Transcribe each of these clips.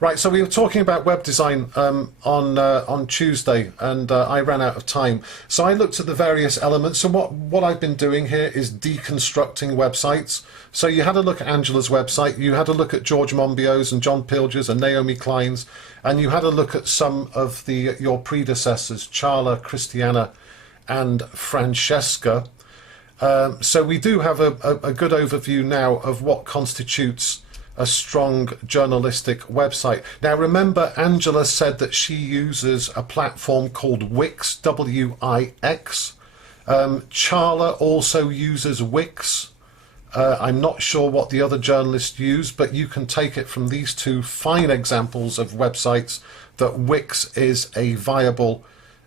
Right, so we were talking about web design on Tuesday, and I ran out of time. So I looked at the various elements. So what I've been doing here is deconstructing websites. So you had a look at Angela's website, you had a look at George Monbiot's and John Pilger's and Naomi Klein's, and you had a look at some of your predecessors, Charla, Christiana, and Francesca. So we do have a good overview now of what constitutes a strong journalistic website. Now remember, Angela said that she uses a platform called Wix, W-I-X. Charla also uses Wix. I'm not sure what the other journalists use, but you can take it from these two fine examples of websites that Wix is a viable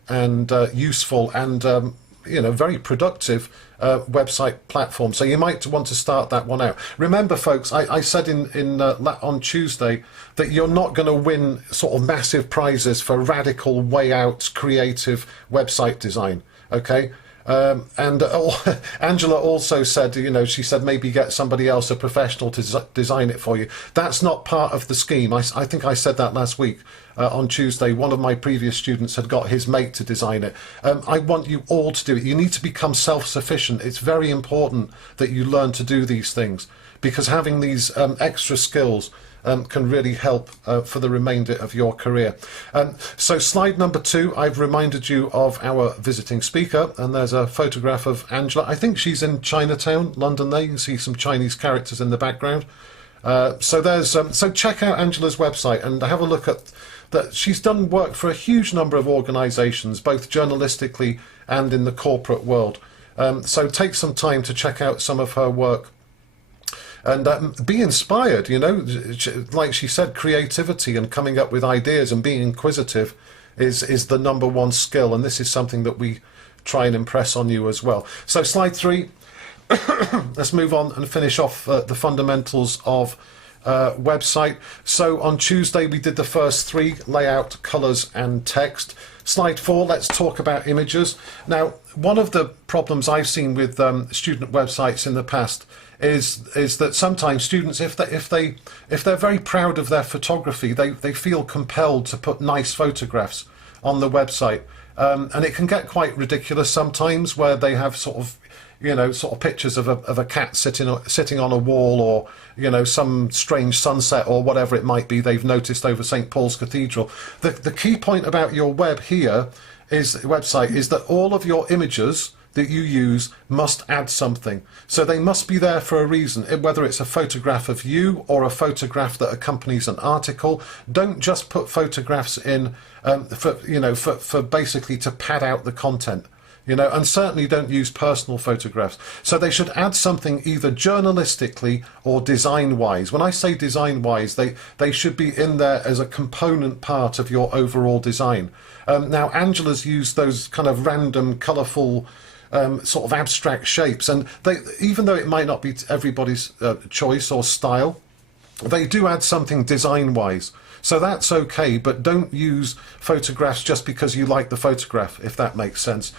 and useful and very productive website platform. So you might want to start that one out. Remember, folks, I said on Tuesday that you're not going to win sort of massive prizes for radical, way out, creative website design. Okay. Angela also said, she said maybe get somebody else, a professional, to design it for you. That's not part of the scheme. I think I said that last week on Tuesday. One of my previous students had got his mate to design it. I want you all to do it. You need to become self-sufficient. It's very important that you learn to do these things, because having these extra skills can really help for the remainder of your career. So slide number 2, I've reminded you of our visiting speaker, and there's a photograph of Angela. I think she's in Chinatown, London there. You can see some Chinese characters in the background. So check out Angela's website and have a look at that. She's done work for a huge number of organisations, both journalistically and in the corporate world. So take some time to check out some of her work. And be inspired, like she said, creativity and coming up with ideas and being inquisitive is the #1 skill, and this is something that we try and impress on you as well. So slide 3, let's move on and finish off the fundamentals of website. So on Tuesday we did the first 3, layout, colours and text. Slide 4, let's talk about images. Now, one of the problems I've seen with student websites in the past is that sometimes students, if they're very proud of their photography, they feel compelled to put nice photographs on the website, and it can get quite ridiculous sometimes, where they have sort of pictures of a cat sitting on a wall, or some strange sunset or whatever it might be they've noticed over St. Paul's Cathedral. The key point about your website is that all of your images that you use must add something. So they must be there for a reason, whether it's a photograph of you or a photograph that accompanies an article. Don't just put photographs in for basically to pad out the content. And certainly don't use personal photographs. So they should add something either journalistically or design-wise. When I say design-wise, they should be in there as a component part of your overall design. Now, Angela's used those kind of random, colourful, sort of abstract shapes, and even though it might not be everybody's choice or style, they do add something design-wise. So that's okay, but don't use photographs just because you like the photograph, if that makes sense.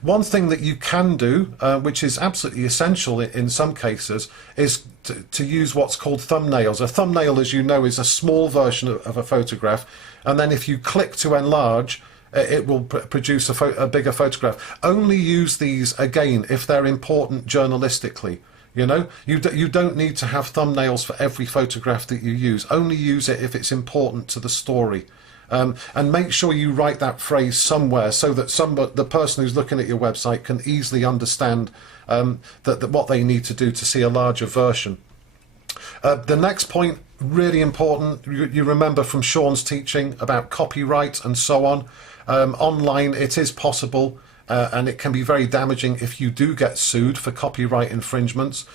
One thing that you can do, which is absolutely essential in some cases, is to use what's called thumbnails. A thumbnail, as you know, is a small version of a photograph, and then if you click to enlarge, it will produce a bigger photograph. Only use these, again, if they're important journalistically. You don't need to have thumbnails for every photograph that you use. Only use it if it's important to the story. And make sure you write that phrase somewhere so that the person who's looking at your website can easily understand what they need to do to see a larger version. The next point, really important, you remember from Sean's teaching about copyright and so on. Online it is possible, and it can be very damaging if you do get sued for copyright infringements.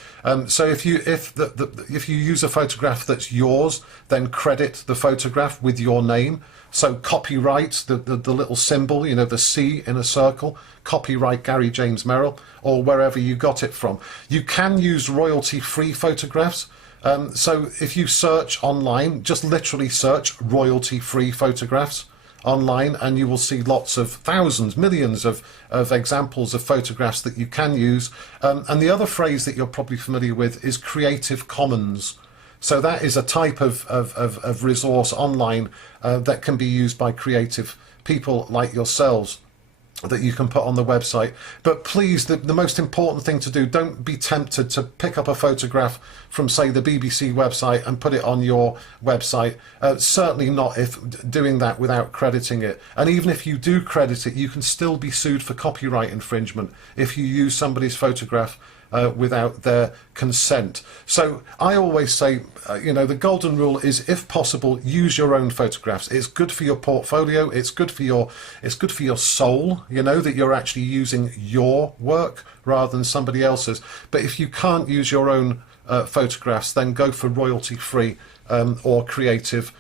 So if you use a photograph that's yours, then credit the photograph with your name. So copyright, the little symbol, the C in a circle, copyright Gary James Merrill, or wherever you got it from. You can use royalty-free photographs. So if you search online, just literally search royalty-free photographs online, and you will see lots of thousands, millions of examples of photographs that you can use. And the other phrase that you're probably familiar with is Creative Commons. So that is a type of resource online that can be used by creative people like yourselves, that you can put on the website. But please, the most important thing to do, don't be tempted to pick up a photograph from, say, the BBC website and put it on your website. Certainly not if doing that without crediting it. And even if you do credit it, you can still be sued for copyright infringement if you use somebody's photograph without their consent. So I always say, the golden rule is, if possible, use your own photographs. It's good for your portfolio. It's good for your soul, that you're actually using your work rather than somebody else's. But if you can't use your own photographs, then go for royalty-free or Creative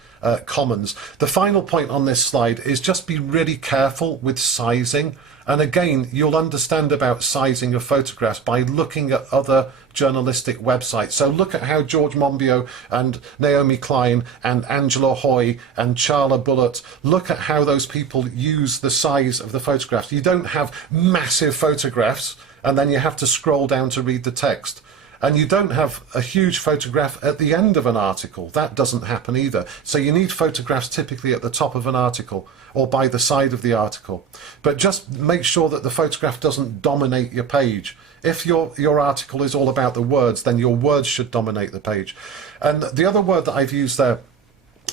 Commons. The final point on this slide is just be really careful with sizing. And again, you'll understand about sizing of photographs by looking at other journalistic websites. So look at how George Monbiot and Naomi Klein and Angela Hoy and Charla Bullitt, look at how those people use the size of the photographs. You don't have massive photographs and then you have to scroll down to read the text. And you don't have a huge photograph at the end of an article. That doesn't happen either. So you need photographs typically at the top of an article or by the side of the article. But just make sure that the photograph doesn't dominate your page. If your article is all about the words, then your words should dominate the page. And the other word that I've used there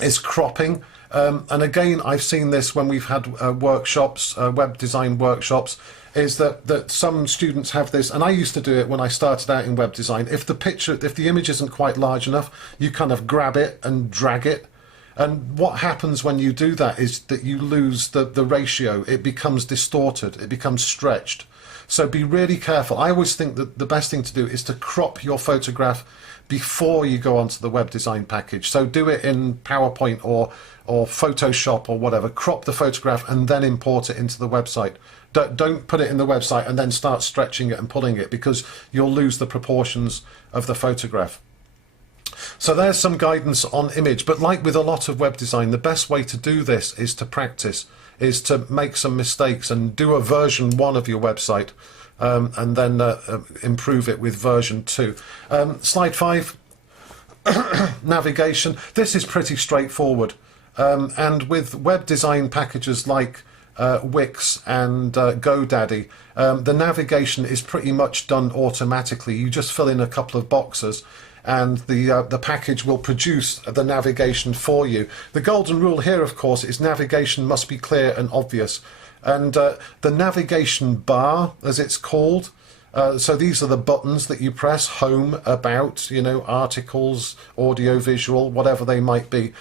is cropping. And again, I've seen this when we've had workshops, web design workshops, is that some students have this, and I used to do it when I started out in web design. If the image isn't quite large enough, you kind of grab it and drag it. And what happens when you do that is that you lose the ratio. It becomes distorted, it becomes stretched. So be really careful. I always think that the best thing to do is to crop your photograph before you go onto the web design package. So do it in PowerPoint or Photoshop or whatever. Crop the photograph and then import it into the website. Don't put it in the website and then start stretching it and pulling it, because you'll lose the proportions of the photograph. So there's some guidance on image, but like with a lot of web design, the best way to do this is to practice, is to make some mistakes and do a version 1 of your website and then improve it with version 2. Slide 5, navigation. This is pretty straightforward. And with web design packages like Wix and GoDaddy, the navigation is pretty much done automatically. You just fill in a couple of boxes and the package will produce the navigation for you. The golden rule here, of course, is navigation must be clear and obvious. And the navigation bar, as it's called, so these are the buttons that you press: home, about, articles, audio, visual, whatever they might be.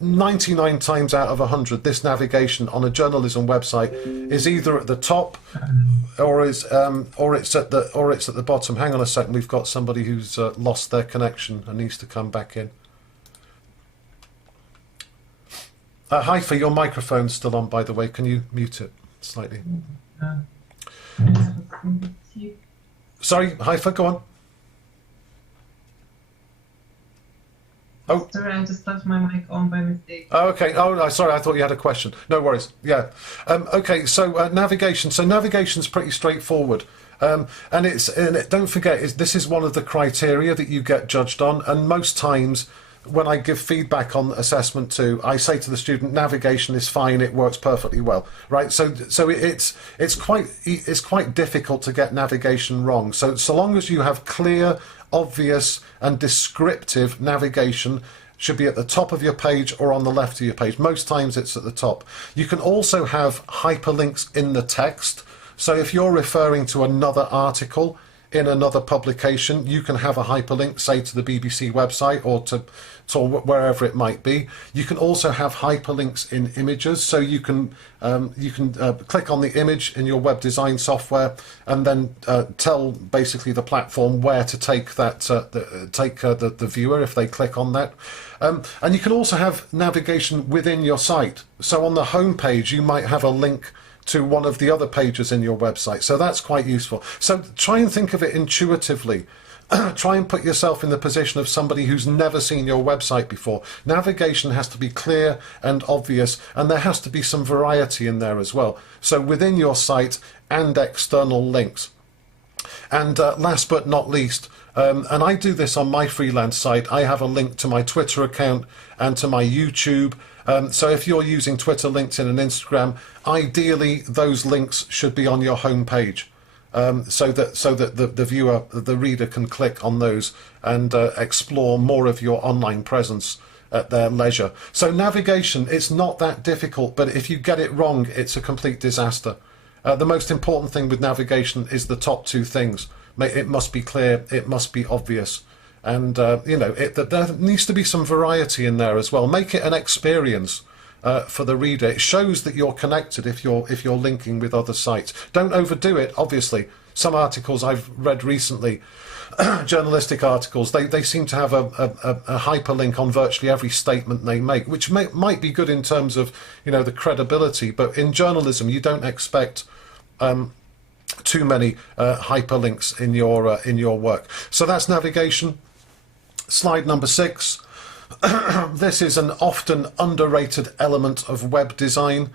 99 times out of 100, this navigation on a journalism website is either at the top or it's at the bottom. Hang on a second, we've got somebody who's lost their connection and needs to come back in. Haifa, your microphone's still on, by the way. Can you mute it slightly? Sorry, Haifa, go on. Oh, sorry, I just left my mic on by mistake. Oh, okay. Oh, sorry, I thought you had a question. No worries. Yeah. Okay, so navigation. So navigation's pretty straightforward. And don't forget, this is one of the criteria that you get judged on. And most times when I give feedback on assessment 2, I say to the student, navigation is fine, it works perfectly well, right? So it's quite difficult to get navigation wrong. So long as you have clear, obvious and descriptive navigation, should be at the top of your page or on the left of your page. Most times it's at the top. You can also have hyperlinks in the text. So if you're referring to another article in another publication, you can have a hyperlink, say to the BBC website or to wherever it might be. You can also have hyperlinks in images, so you can click on the image in your web design software and then tell basically the platform where to take that the viewer if they click on that. And you can also have navigation within your site. So on the home page, you might have a link to one of the other pages in your website. So that's quite useful. So try and think of it intuitively. Try and put yourself in the position of somebody who's never seen your website before. Navigation has to be clear and obvious, and there has to be some variety in there as well. So within your site and external links. And last but not least, And I do this on my freelance site. I have a link to my Twitter account and to my YouTube. So if you're using Twitter, LinkedIn and Instagram, ideally those links should be on your home page. So that the viewer, the reader can click on those and explore more of your online presence at their leisure. So navigation, it's not that difficult, but if you get it wrong, it's a complete disaster. The most important thing with navigation is the top two things. It must be clear, it must be obvious, and there needs to be some variety in there as well. Make it an experience for the reader. It shows that you're connected if you're linking with other sites. Don't overdo it, obviously. Some articles I've read recently, journalistic articles, they seem to have a hyperlink on virtually every statement they make, which might be good in terms of the credibility, but in journalism you don't expect too many hyperlinks in your work. So that's navigation. Slide number 6. This is an often underrated element of web design: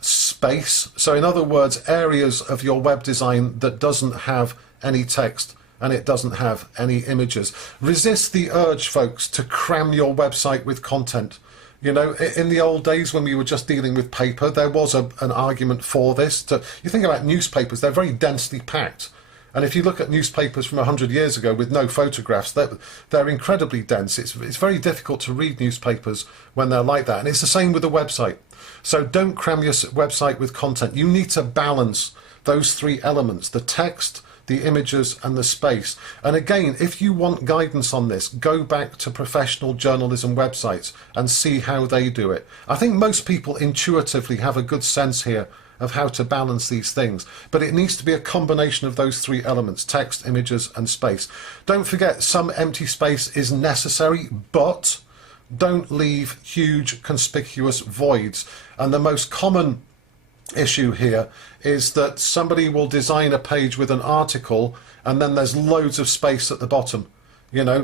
space. So in other words, areas of your web design that doesn't have any text and it doesn't have any images. Resist the urge, folks, to cram your website with content. In the old days when we were just dealing with paper, there was an argument for this. You think about newspapers, they're very densely packed. And if you look at newspapers from 100 years ago with no photographs, they're incredibly dense. It's very difficult to read newspapers when they're like that. And it's the same with a website. So don't cram your website with content. You need to balance those three elements: the text, the images and the space. And again, if you want guidance on this, go back to professional journalism websites and see how they do it. I think most people intuitively have a good sense here of how to balance these things, but it needs to be a combination of those three elements: text, images and space. Don't forget, some empty space is necessary, but don't leave huge conspicuous voids. And the most common issue here is that somebody will design a page with an article and then there's loads of space at the bottom,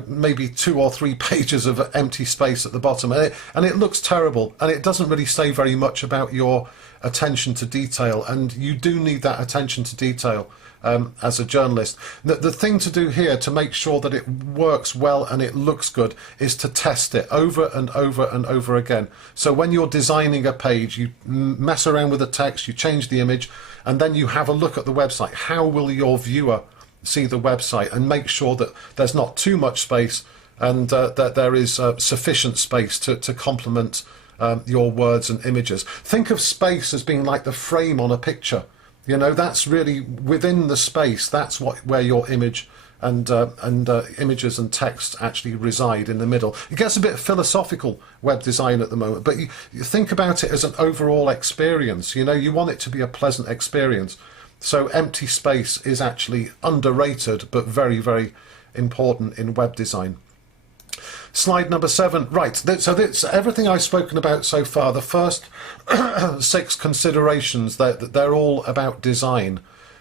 maybe 2 or 3 pages of empty space at the bottom, and it looks terrible, and it doesn't really say very much about your attention to detail. And you do need that attention to detail as a journalist. The thing to do here to make sure that it works well and it looks good is to test it over and over and over again. So when you're designing a page, you mess around with the text, you change the image, and then you have a look at the website. How will your viewer see the website? And make sure that there's not too much space and that there is sufficient space to complement your words and images. Think of space as being like the frame on a picture. That's really within the space. That's where your image and images and text actually reside, in the middle. It gets a bit philosophical, web design at the moment, but you think about it as an overall experience. You want it to be a pleasant experience. So empty space is actually underrated, but very, very important in web design. Slide number 7. Right, so that's everything I've spoken about so far. The first 6 considerations, they're all about design.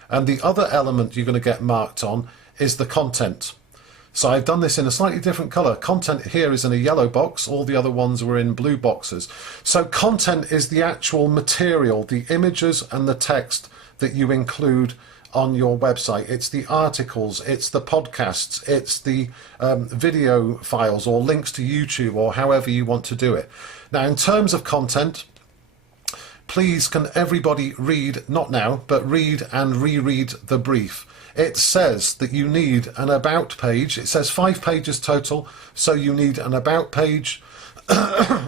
And the other element you're going to get marked on is the content. So I've done this in a slightly different colour. Content here is in a yellow box. All the other ones were in blue boxes. So content is the actual material, the images and the text that you include on your website. It's the articles, it's the podcasts, it's the video files or links to YouTube, or however you want to do it. Now, in terms of content, please can everybody read, not now, but read and reread the brief. It says that you need an about page. It says 5 pages total, so you need an about page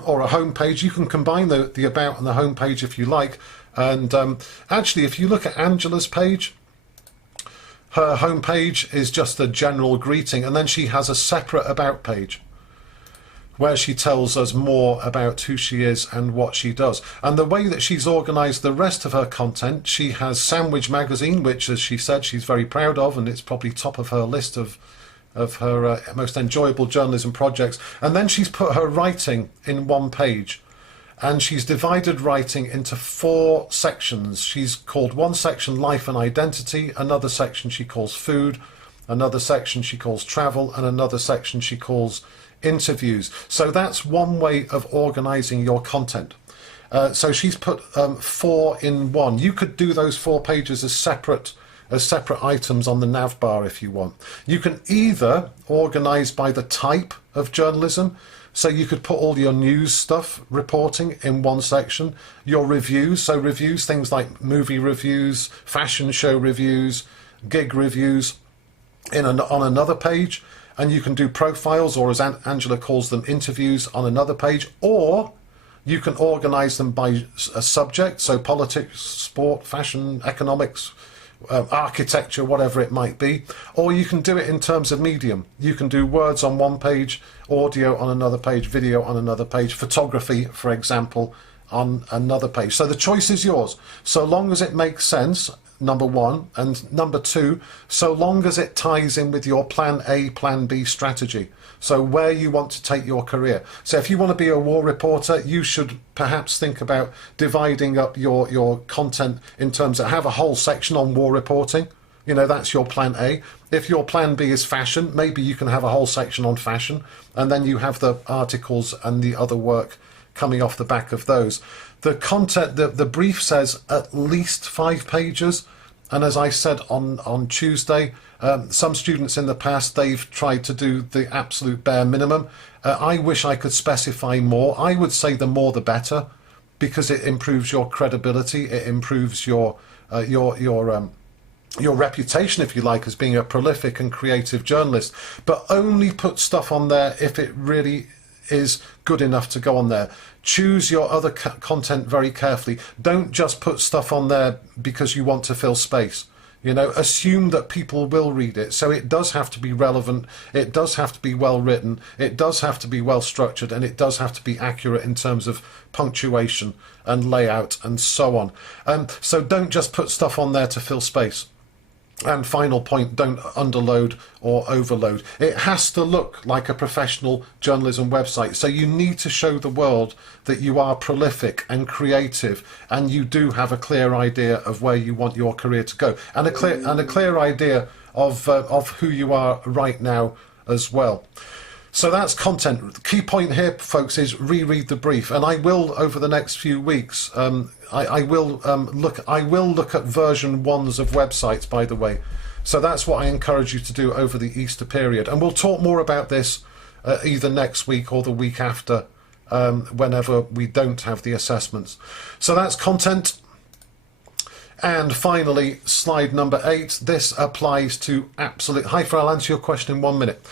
or a home page. You can combine the about and the home page if you like. And actually, if you look at Angela's page, her home page is just a general greeting, and then she has a separate about page where she tells us more about who she is and what she does. And the way that she's organised the rest of her content, she has Sandwich Magazine, which, as she said, she's very proud of, and it's probably top of her list of her most enjoyable journalism projects. And then she's put her writing in one page. And she's divided writing into 4 sections. She's called one section Life and Identity, another section she calls Food, another section she calls Travel, and another section she calls Interviews. So that's one way of organising your content. So she's put 4 in one. You could do those 4 pages as separate as separate items on the nav bar if you want. You can either organise by the type of journalism, so you could put all your news stuff reporting in one section, your reviews, so reviews, things like movie reviews, fashion show reviews, gig reviews, on another page, and you can do profiles, or as Angela calls them, interviews, on another page, or you can organise them by a subject, so politics, sport, fashion, economics, architecture, whatever it might be, or you can do it in terms of medium. You can do words on one page, audio on another page, video on another page, photography, for example, on another page. So the choice is yours, so long as it makes sense, number one, and number two, so long as it ties in with your plan A, plan B strategy. So where you want to take your career. So if you want to be a war reporter, you should perhaps think about dividing up your content in terms of have a whole section on war reporting. You know, that's your plan A. If your plan B is fashion, maybe you can have a whole section on fashion, and then you have the articles and the other work coming off the back of those. The content, the brief says at least 5 pages. And as I said on Tuesday, some students in the past, they've tried to do the absolute bare minimum. I wish I could specify more. I would say the more the better, because it improves your credibility. It improves your reputation, if you like, as being a prolific and creative journalist. But only put stuff on there if it really is good enough to go on there. Choose your other content very carefully. Don't just put stuff on there because you want to fill space. You know, assume that people will read it. So it does have to be relevant, it does have to be well written, it does have to be well structured, and it does have to be accurate in terms of punctuation and layout and so on. So don't just put stuff on there to fill space. And final point, don't underload or overload. It has to look like a professional journalism website. So you need to show the world that you are prolific and creative, and you do have a clear idea of where you want your career to go, and a clear idea of who you are right now as well. So that's content. The key point here, folks, is reread the brief, and I will over the next few weeks. I will look at version 1s of websites, by the way. So that's what I encourage you to do over the Easter period, and we'll talk more about this either next week or the week after, whenever we don't have the assessments. So that's content. And finally, slide number 8. This applies to absolute. Haifa, I'll answer your question in 1 minute.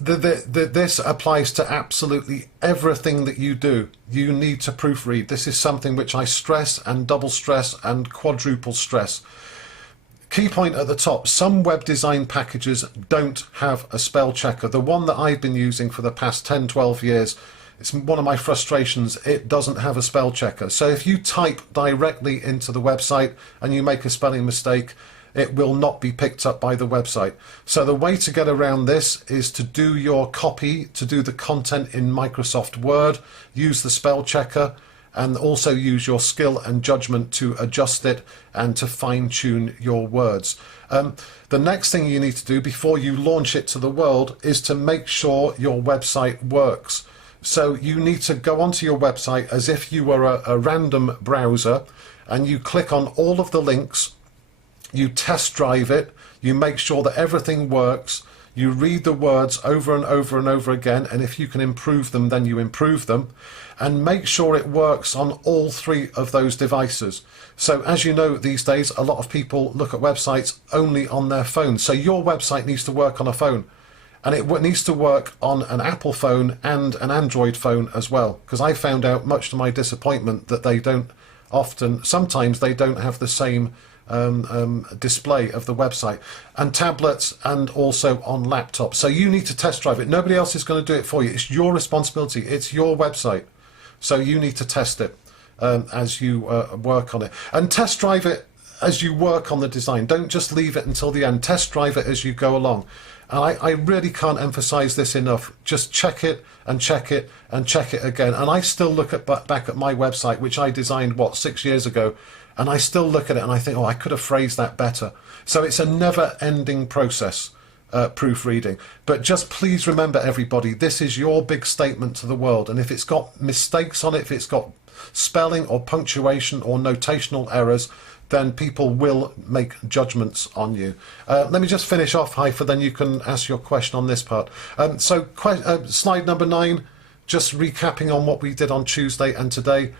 This applies to absolutely everything that you do. You need to proofread. This is something which I stress and double stress and quadruple stress. Key point at the top, some web design packages don't have a spell checker. The one that I've been using for the past 10, 12 years, it's one of my frustrations, it doesn't have a spell checker. So if you type directly into the website and you make a spelling mistake, it will not be picked up by the website. So the way to get around this is to do your copy, to do the content in Microsoft Word, use the spell checker, and also use your skill and judgment to adjust it and to fine-tune your words. The next thing you need to do before you launch it to the world is to make sure your website works. So you need to go onto your website as if you were a random browser, and you click on all of the links. You test drive it, you make sure that everything works, you read the words over and over and over again, and if you can improve them, then you improve them, and make sure it works on all 3 of those devices. So as you know, these days, a lot of people look at websites only on their phone. So your website needs to work on a phone, and it needs to work on an Apple phone and an Android phone as well, because I found out, much to my disappointment, that they don't sometimes they don't have the same display of the website, and tablets, and also on laptops. So you need to test drive it. Nobody else is going to do it for you. It's your responsibility. It's your website. So you need to test it as you work on it, and test drive it as you work on the design. Don't just leave it until the end. Test drive it as you go along. And I really can't emphasize this enough. Just check it and check it and check it again. And I still look back at my website, which I designed 6 years ago, and I still look at it and I think, oh, I could have phrased that better. So it's a never-ending process, proofreading. But just please remember, everybody, this is your big statement to the world. And if it's got mistakes on it, if it's got spelling or punctuation or notational errors, then people will make judgments on you. Let me just finish off, Haifa, then you can ask your question on this part. Slide number 9, just recapping on what we did on Tuesday and today.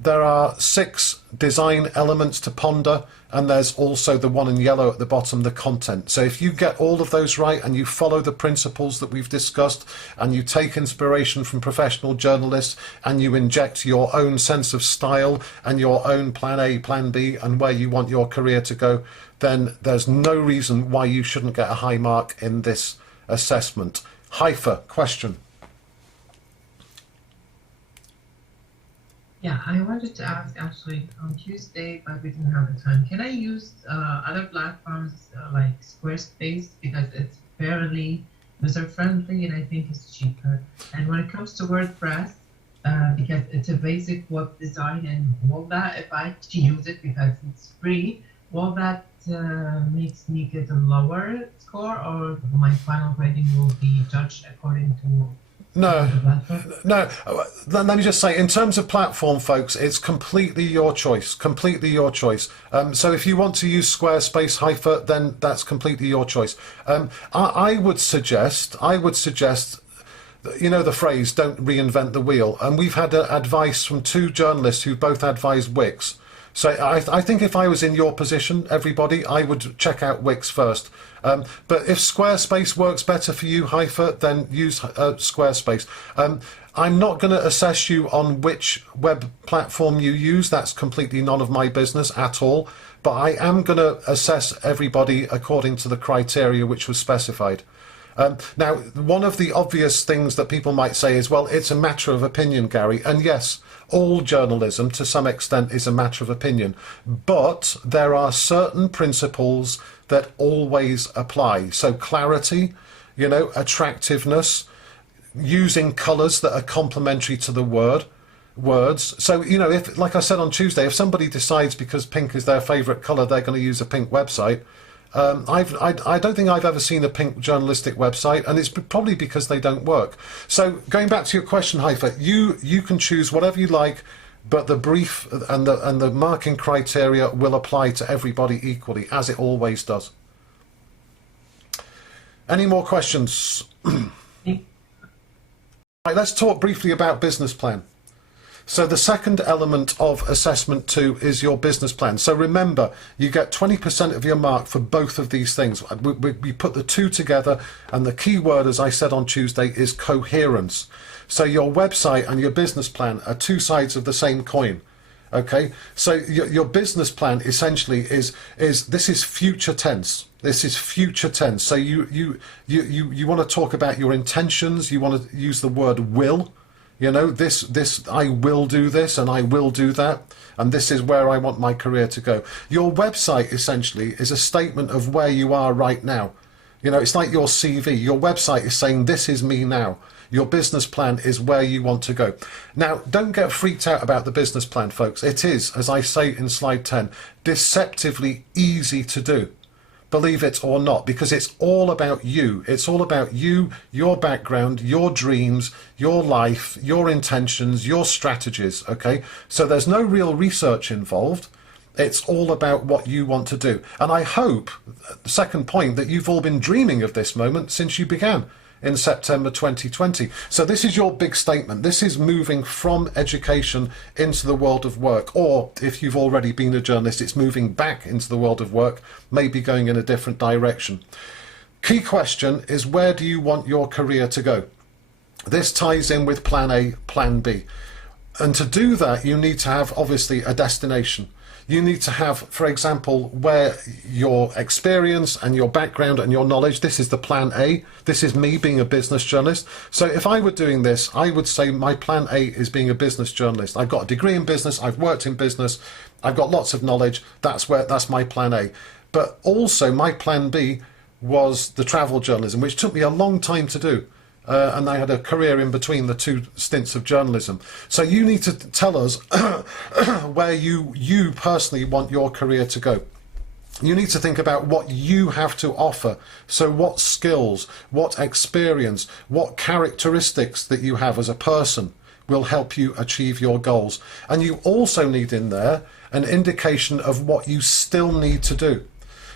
There are 6 design elements to ponder, and there's also the one in yellow at the bottom, the content. So if you get all of those right and you follow the principles that we've discussed and you take inspiration from professional journalists and you inject your own sense of style and your own plan A, plan B and where you want your career to go, then there's no reason why you shouldn't get a high mark in this assessment. Haifa, question. Yeah, I wanted to ask actually on Tuesday, but we didn't have the time. Can I use other platforms like Squarespace because it's fairly user-friendly and I think it's cheaper? And when it comes to WordPress, because it's a basic web design, and all that, if I use it because it's free, will that makes me get a lower score, or my final grading will be judged according to No. Let me just say, in terms of platform, folks, it's completely your choice. Completely your choice. So if you want to use Squarespace, Haifa, then that's completely your choice. I would suggest, you know the phrase, don't reinvent the wheel. And we've had advice from 2 journalists who both advise Wix. So I think if I was in your position, everybody, I would check out Wix first. But if Squarespace works better for you, Haifa, then use Squarespace. I'm not going to assess you on which web platform you use. That's completely none of my business at all. But I am going to assess everybody according to the criteria which was specified. Now, one of the obvious things that people might say is, well, it's a matter of opinion, Gary. And yes, all journalism to some extent is a matter of opinion. But there are certain principles that always apply. So clarity, you know, attractiveness, using colours that are complementary to the words. So, you know, if, like I said on Tuesday, if somebody decides because pink is their favourite colour, they're going to use a pink website, I don't think I've ever seen a pink journalistic website, and it's probably because they don't work. So going back to your question, Haifa, you can choose whatever you like, but the brief and the marking criteria will apply to everybody equally, as it always does. Any more questions? Right, let's talk briefly about business plan. So the second element of assessment 2 is your business plan. So remember, you get 20% of your mark for both of these things. We put the 2 together, and the key word, as I said on Tuesday, is coherence. So your website and your business plan are 2 sides of the same coin. Okay, so your business plan essentially is this is future tense. This is future tense. So you want to talk about your intentions. You want to use the word will. You know, this I will do this and I will do that, and this is where I want my career to go. Your website essentially is a statement of where you are right now. You know, it's like your CV. Your website is saying this is me now. Your business plan is where you want to go. Now, don't get freaked out about the business plan, folks. It is, as I say in slide 10, deceptively easy to do. Believe it or not, because it's all about you. It's all about you, your background, your dreams, your life, your intentions, your strategies, okay? So there's no real research involved. It's all about what you want to do. And I hope, second point, that you've all been dreaming of this moment since you began in September 2020. So this is your big statement. This is moving from education into the world of work. Or if you've already been a journalist, it's moving back into the world of work, maybe going in a different direction. Key question is, where do you want your career to go? This ties in with plan A, plan B. And to do that, you need to have, obviously, a destination. You need to have, for example, where your experience and your background and your knowledge, this is the plan A. This is me being a business journalist. So if I were doing this, I would say my plan A is being a business journalist. I've got a degree in business. I've worked in business. I've got lots of knowledge. That's my plan A. But also my plan B was the travel journalism, which took me a long time to do. And I had a career in between the 2 stints of journalism. So you need to tell us where you personally want your career to go. You need to think about what you have to offer. So what skills, what experience, what characteristics that you have as a person, will help you achieve your goals. And you also need in there an indication of what you still need to do.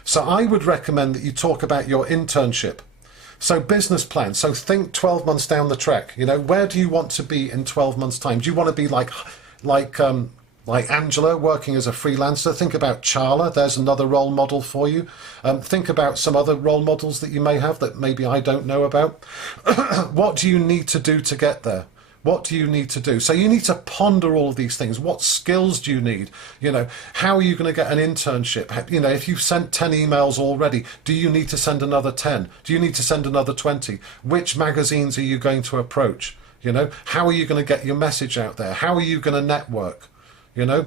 So I would recommend that you talk about your internship. So business plan. So think 12 months down the track. You know, where do you want to be in 12 months' time? Do you want to be like Angela, working as a freelancer? Think about Charla. There's another role model for you. Think about some other role models that you may have that maybe I don't know about. What do you need to do to get there? What do you need to do? So you need to ponder all of these things. What skills do you need? You know, how are you going to get an internship? You know, if you've sent 10 emails already, do you need to send another 10? Do you need to send another 20? Which magazines are you going to approach? You know, how are you going to get your message out there? How are you going to network? You know,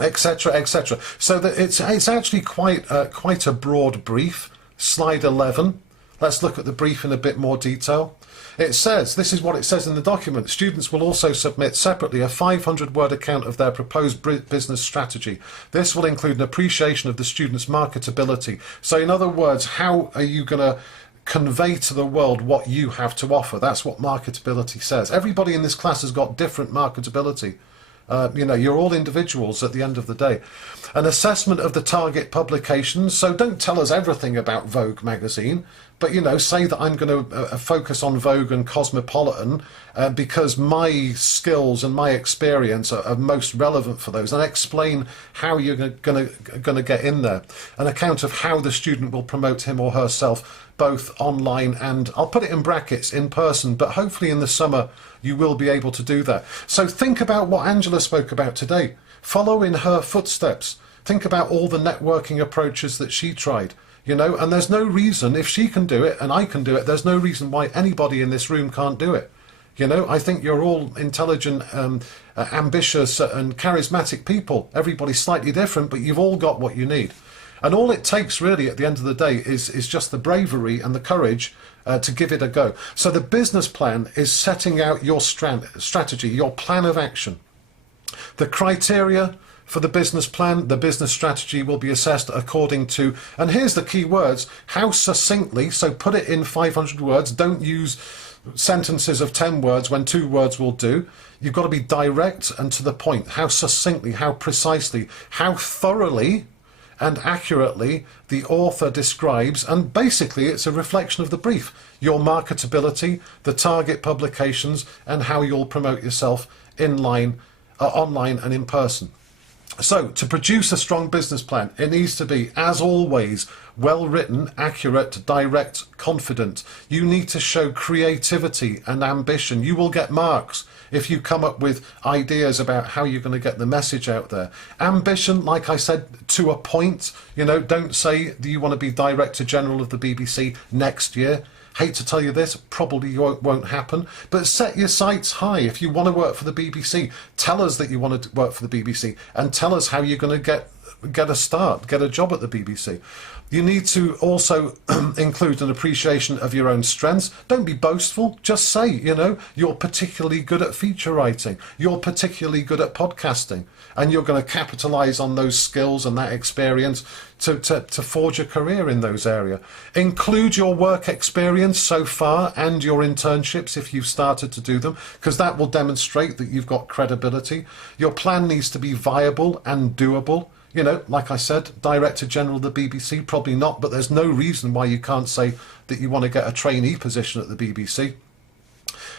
etc., etc. So that it's actually quite a broad brief. Slide 11. Let's look at the brief in a bit more detail. It says, this is what it says in the document: students will also submit separately a 500-word account of their proposed business strategy. This will include an appreciation of the student's marketability. So in other words, how are you going to convey to the world what you have to offer? That's what marketability says. Everybody in this class has got different marketability. You know, you're all individuals at the end of the day. An assessment of the target publications. So don't tell us everything about Vogue magazine, but, you know, say that I'm going to focus on Vogue and Cosmopolitan because my skills and my experience are most relevant for those, and explain how you're going to get in there. An account of how the student will promote him or herself, both online and, I'll put it in brackets, in person, but hopefully in the summer you will be able to do that. So think about what Angela spoke about today. Follow in her footsteps. Think about all the networking approaches that she tried, you know, and there's no reason, if she can do it and I can do it, there's no reason why anybody in this room can't do it. You know, I think you're all intelligent, ambitious and charismatic people. Everybody's slightly different, but you've all got what you need. And all it takes really at the end of the day is just the bravery and the courage to give it a go. So the business plan is setting out your strategy, your plan of action. The criteria for the business plan, the business strategy will be assessed according to, and here's the key words, how succinctly, so put it in 500 words, don't use sentences of 10 words when 2 words will do. You've got to be direct and to the point. How succinctly, how precisely, how thoroughly and accurately the author describes, and basically it's a reflection of the brief, your marketability, the target publications, and how you'll promote yourself online and in person. So to produce a strong business plan, it needs to be, as always, well written, accurate, direct, confident. You need to show creativity and ambition. You will get marks if you come up with ideas about how you're going to get the message out there. Ambition, like I said, to a point. You know, don't say that you want to be Director General of the BBC next year. Hate to tell you this, probably won't happen, but set your sights high. If you want to work for the BBC, tell us that you want to work for the BBC and tell us how you're going to get a start, get a job at the BBC. You need to also include an appreciation of your own strengths. Don't be boastful. Just say, you know, you're particularly good at feature writing. You're particularly good at podcasting. And you're going to capitalise on those skills and that experience to forge a career in those areas. Include your work experience so far and your internships if you've started to do them, because that will demonstrate that you've got credibility. Your plan needs to be viable and doable. You know, like I said, Director General of the BBC, probably not, but there's no reason why you can't say that you want to get a trainee position at the BBC.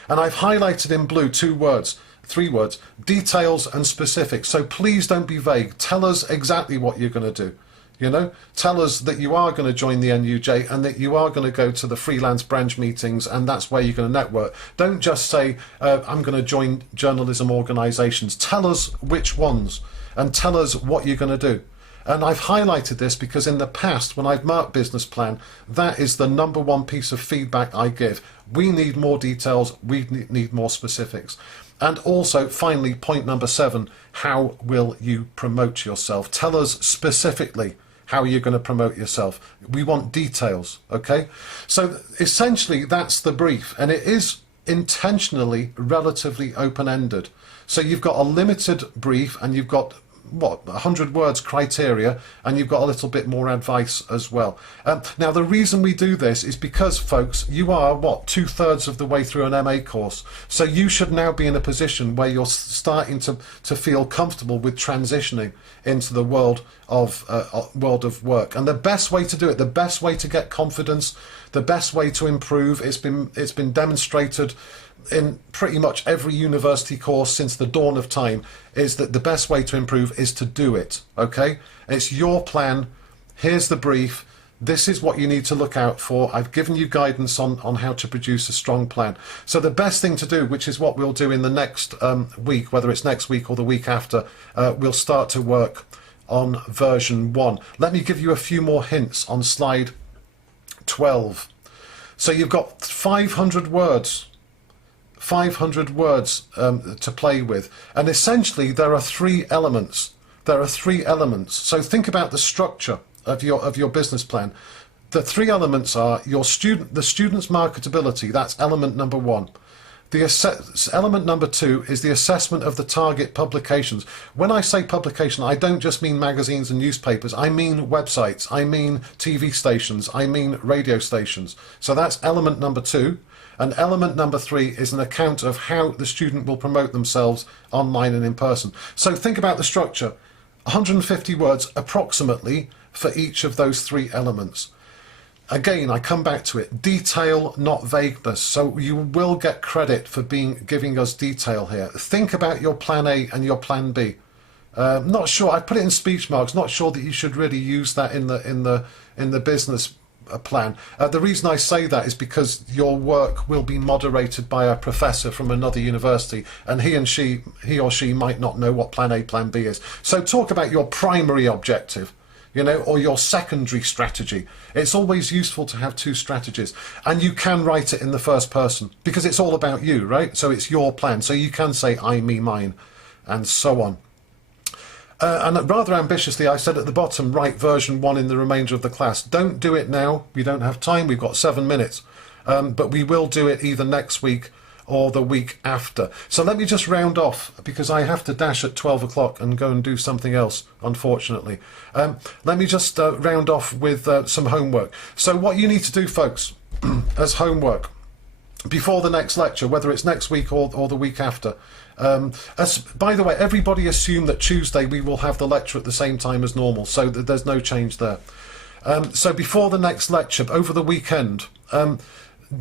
And I've highlighted in blue 3 words, details and specifics. So please don't be vague. Tell us exactly what you're going to do. You know, tell us that you are going to join the NUJ and that you are going to go to the freelance branch meetings and that's where you're going to network. Don't just say, I'm going to join journalism organisations. Tell us which ones and tell us what you're going to do. And I've highlighted this because in the past, when I've marked business plan, that is the #1 piece of feedback I give. We need more details. We need more specifics. And also, finally, point number 7, how will you promote yourself? Tell us specifically how you're going to promote yourself. We want details, okay? So essentially, that's the brief, and it is intentionally relatively open-ended. So you've got a limited brief and you've got 100 words criteria, and you've got a little bit more advice as well. Now, the reason we do this is because, folks, you are, 2/3 of the way through an MA course. So you should now be in a position where you're starting to feel comfortable with transitioning into the world of work. And the best way to do it, the best way to get confidence, the best way to improve, it's been demonstrated in pretty much every university course since the dawn of time, is that the best way to improve is to do it. Okay, it's your plan. Here's the brief. This is what you need to look out for. I've given you guidance on how to produce a strong plan. So the best thing to do, which is what we'll do in the next week, whether it's next week or the week after, we'll start to work on version 1. Let me give you a few more hints on slide 12. So you've got 500 words. 500 words to play with, and essentially there are 3 elements. So think about the structure of your business plan. The 3 elements are the student's marketability. That's element number 1. Element number 2 is the assessment of the target publications. When I say publication, I don't just mean magazines and newspapers. I mean websites, I mean TV stations, I mean radio stations. So that's element number 2. And element number 3 is an account of how the student will promote themselves online and in person. So think about the structure. 150 words approximately for each of those 3 elements. Again, I come back to it. Detail, not vagueness. So you will get credit for giving us detail here. Think about your plan A and your plan B. Not sure. I put it in speech marks. Not sure that you should really use that in the business plan. The reason I say that is because your work will be moderated by a professor from another university, and he or she might not know what plan A, plan B is. So talk about your primary objective, or your secondary strategy. It's always useful to have 2 strategies, and you can write it in the first person because it's all about you, right? So it's your plan. So you can say I, me, mine, and so on. And rather ambitiously, I said at the bottom, write version 1 in the remainder of the class. Don't do it now. We don't have time. We've got 7 minutes. But we will do it either next week or the week after. So let me just round off, because I have to dash at 12 o'clock and go and do something else, unfortunately. Let me just round off with some homework. So what you need to do, folks, as homework, before the next lecture, whether it's next week or the week after. By the way, everybody assume that Tuesday we will have the lecture at the same time as normal, so there's no change there. So before the next lecture, over the weekend,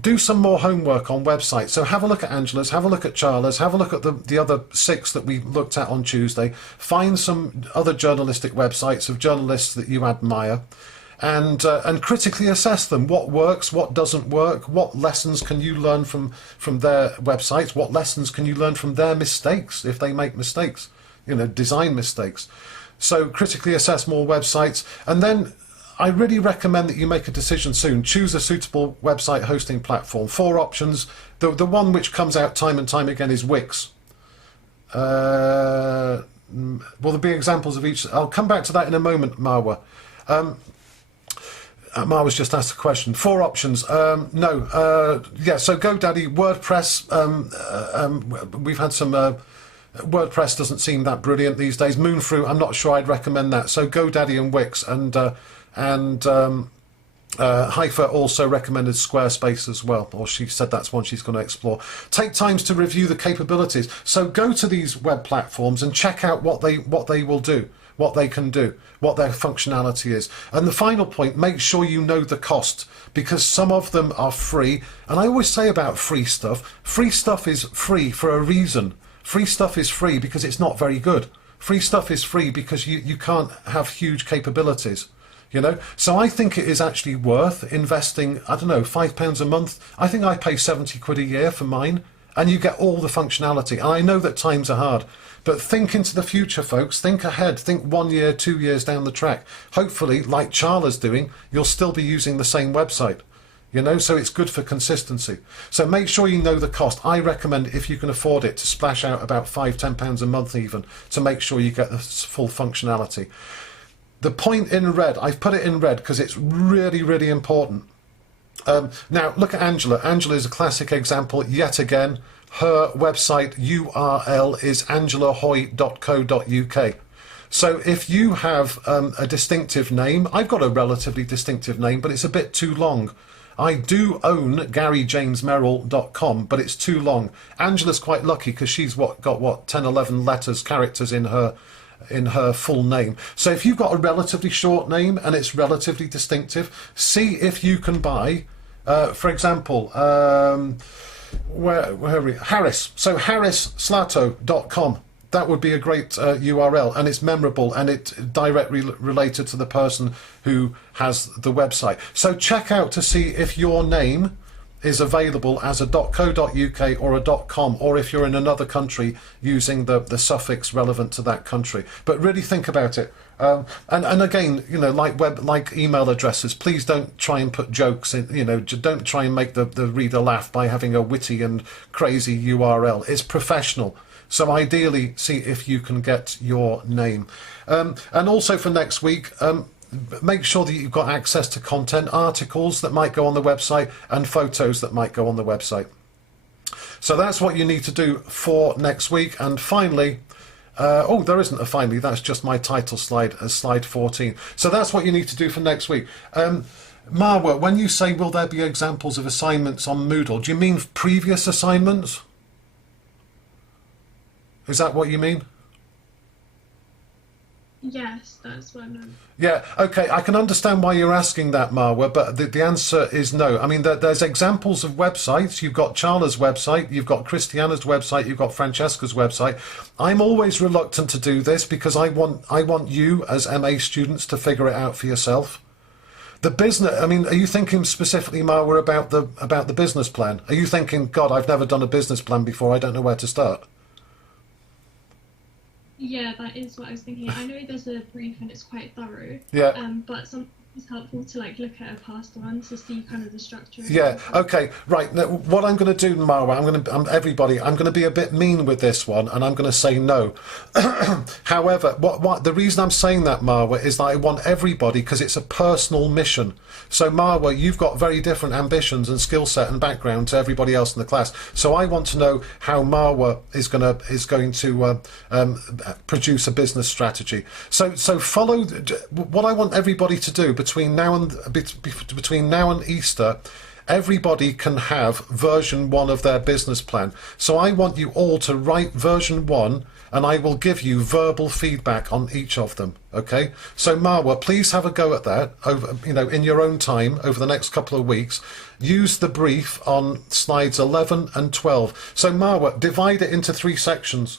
do some more homework on websites. So have a look at Angela's, have a look at Charla's, have a look at the other 6 that we looked at on Tuesday. Find some other journalistic websites of journalists that you admire. And critically assess them. What works, what doesn't work, what lessons can you learn from their websites, what lessons can you learn from their mistakes if they make mistakes, design mistakes. So critically assess more websites, and then I really recommend that you make a decision soon. Choose a suitable website hosting platform. 4 options. The one which comes out time and time again is Wix. Will there be examples of each? I'll come back to that in a moment, Marwa. Marwa's just asked a question. 4 options. Yeah, so GoDaddy, WordPress. We've had some... WordPress doesn't seem that brilliant these days. Moonfruit, I'm not sure I'd recommend that. So GoDaddy and Wix. And Haifa also recommended Squarespace as well, or she said that's one she's going to explore. Take times to review the capabilities. So go to these web platforms and check out what they will do, what they can do, what their functionality is. And the final point, make sure you know the cost, because some of them are free. And I always say about free stuff is free for a reason. Free stuff is free because it's not very good. Free stuff is free because you can't have huge capabilities. So I think it is actually worth investing, I don't know, £5 a month. I think I pay 70 quid a year for mine, and you get all the functionality. And I know that times are hard, but think into the future, folks. Think ahead. Think 1 year, 2 years down the track. Hopefully, like Charla's doing, you'll still be using the same website. So it's good for consistency. So make sure you know the cost. I recommend, if you can afford it, to splash out about £5–10 a month even, to make sure you get the full functionality. The point in red, I've put it in red because it's really, really important. Now, look at Angela. Angela is a classic example yet again. Her website URL is angelahoy.co.uk. So if you have a distinctive name, I've got a relatively distinctive name, but it's a bit too long. I do own GaryJamesMerrill.com, but it's too long. Angela's quite lucky because she's got 10, 11 characters in her full name. So if you've got a relatively short name and it's relatively distinctive, see if you can buy, for example, where are we? Harris. So harrisslato.com. That would be a great URL, and it's memorable and it's directly related to the person who has the website. So check out to see if your name is available as a .co.uk or a .com, or if you're in another country using the suffix relevant to that country. But really think about it. And again, you know, like email addresses, please don't try and put jokes in, you know, don't try and make the reader laugh by having a witty and crazy URL. It's professional. So ideally, see if you can get your name. And also for next week, make sure that you've got access to content, articles that might go on the website and photos that might go on the website. So that's what you need to do for next week. And finally, oh, there isn't a finally, that's just my title slide as slide 14. So that's what you need to do for next week. Marwa, when you say will there be examples of assignments on Moodle, do you mean previous assignments? Is that what you mean? Yes, that's what I meant. Yeah, okay, I can understand why you're asking that, Marwa, but the answer is no. I mean, there's examples of websites. You've got Charla's website, you've got Christiana's website, you've got Francesca's website. I'm always reluctant to do this because I want you as MA students to figure it out for yourself. The business, I mean, are you thinking specifically, Marwa, about the business plan? Are you thinking, God, I've never done a business plan before, I don't know where to start? Yeah, that is what I was thinking. I know there's a brief and it's quite thorough. Yeah. But sometimes it's helpful to like look at a past one to see kind of the structure. Yeah. Okay. Right. Now, what I'm going to do, Marwa, I'm going to be a bit mean with this one, and I'm going to say no. However, what the reason I'm saying that, Marwa, is that I want everybody, because it's a personal mission. So, Marwa, you've got very different ambitions and skill set and background to everybody else in the class. So, I want to know how Marwa is going to produce a business strategy. So follow what I want everybody to do between now and Easter. Everybody can have version 1 of their business plan. So I want you all to write version 1, and I will give you verbal feedback on each of them. Okay? So Marwa, please have a go at that in your own time over the next couple of weeks. Use the brief on slides 11 and 12. So Marwa, divide it into 3 sections.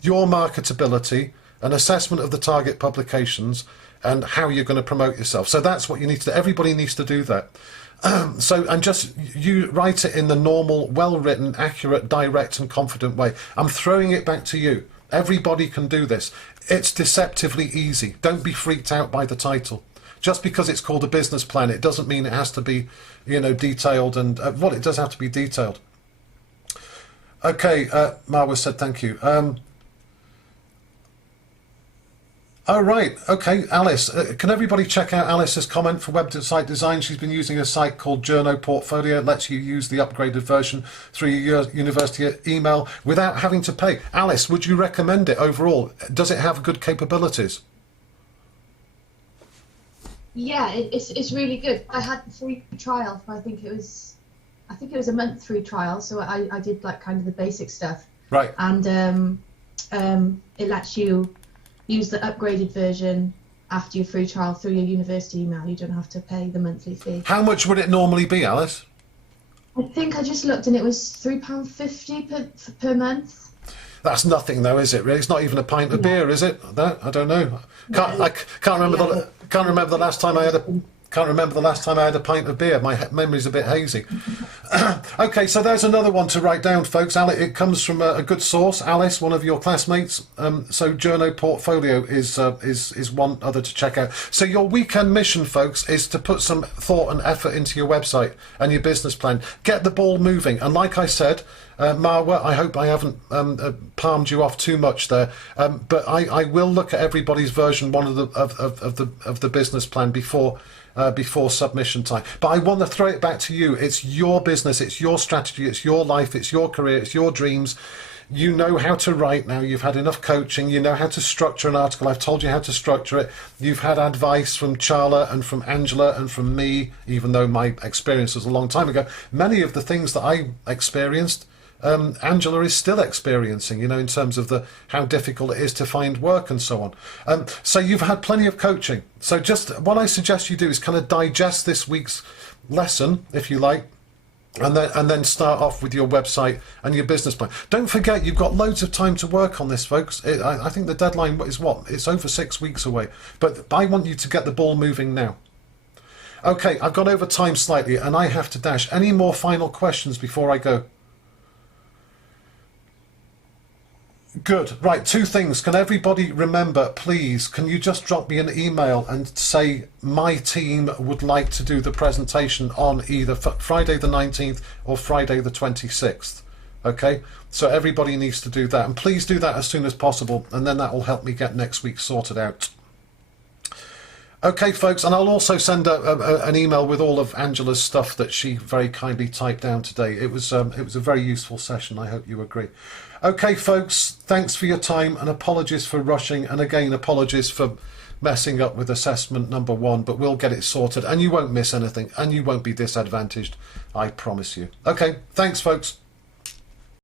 Your marketability, an assessment of the target publications, and how you're going to promote yourself. So that's what you need to do. Everybody needs to do that. And just you write it in the normal, well-written, accurate, direct and confident way. I'm throwing it back to you. Everybody can do this. It's deceptively easy. Don't be freaked out by the title. Just because it's called a business plan, it doesn't mean it has to be, detailed. And well, it does have to be detailed. Okay, Marwa said thank you. Oh, right. Okay, Alice. Can everybody check out Alice's comment for website design? She's been using a site called Journo Portfolio. It lets you use the upgraded version through your university email without having to pay. Alice, would you recommend it overall? Does it have good capabilities? Yeah, it's really good. I had the free trial for I think it was a month free trial, so I did like kind of the basic stuff. Right. And it lets you use the upgraded version after your free trial through your university email. You don't have to pay the monthly fee. How much would it normally be, Alice? I think I just looked and it was £3.50 per month. That's nothing, though, is it? Really, it's not even a pint of beer, is it? No, I don't know. I can't remember the last time I had a pint of beer. My memory's a bit hazy. Okay, so there's another one to write down, folks. It comes from a good source, Alice, one of your classmates. So Journo Portfolio is one other to check out. So your weekend mission, folks, is to put some thought and effort into your website and your business plan. Get the ball moving. And like I said, Marwa, I hope I haven't palmed you off too much there, but I will look at everybody's version 1 of the business plan before submission time. But I want to throw it back to you. It's your business, it's your strategy, it's your life, it's your career, it's your dreams. You know how to write now. You've had enough coaching. You know how to structure an article. I've told you how to structure it. You've had advice from Charla and from Angela and from me, even though my experience was a long time ago. Many of the things that I experienced, Angela is still experiencing, in terms of how difficult it is to find work and so on. So you've had plenty of coaching. So just what I suggest you do is kind of digest this week's lesson, if you like, and then start off with your website and your business plan. Don't forget, you've got loads of time to work on this, folks. I think the deadline is it's over 6 weeks away. But I want you to get the ball moving now. Okay, I've gone over time slightly and I have to dash. Any more final questions before I go? Good. Right, 2 things. Can everybody remember, please, can you just drop me an email and say my team would like to do the presentation on either Friday the 19th or Friday the 26th? Okay, so everybody needs to do that. And please do that as soon as possible, and then that will help me get next week sorted out. Okay, folks, and I'll also send an email with all of Angela's stuff that she very kindly typed down today. It was a very useful session. I hope you agree. Okay, folks, thanks for your time and apologies for rushing. And again, apologies for messing up with assessment number 1, but we'll get it sorted and you won't miss anything and you won't be disadvantaged. I promise you. Okay, thanks, folks.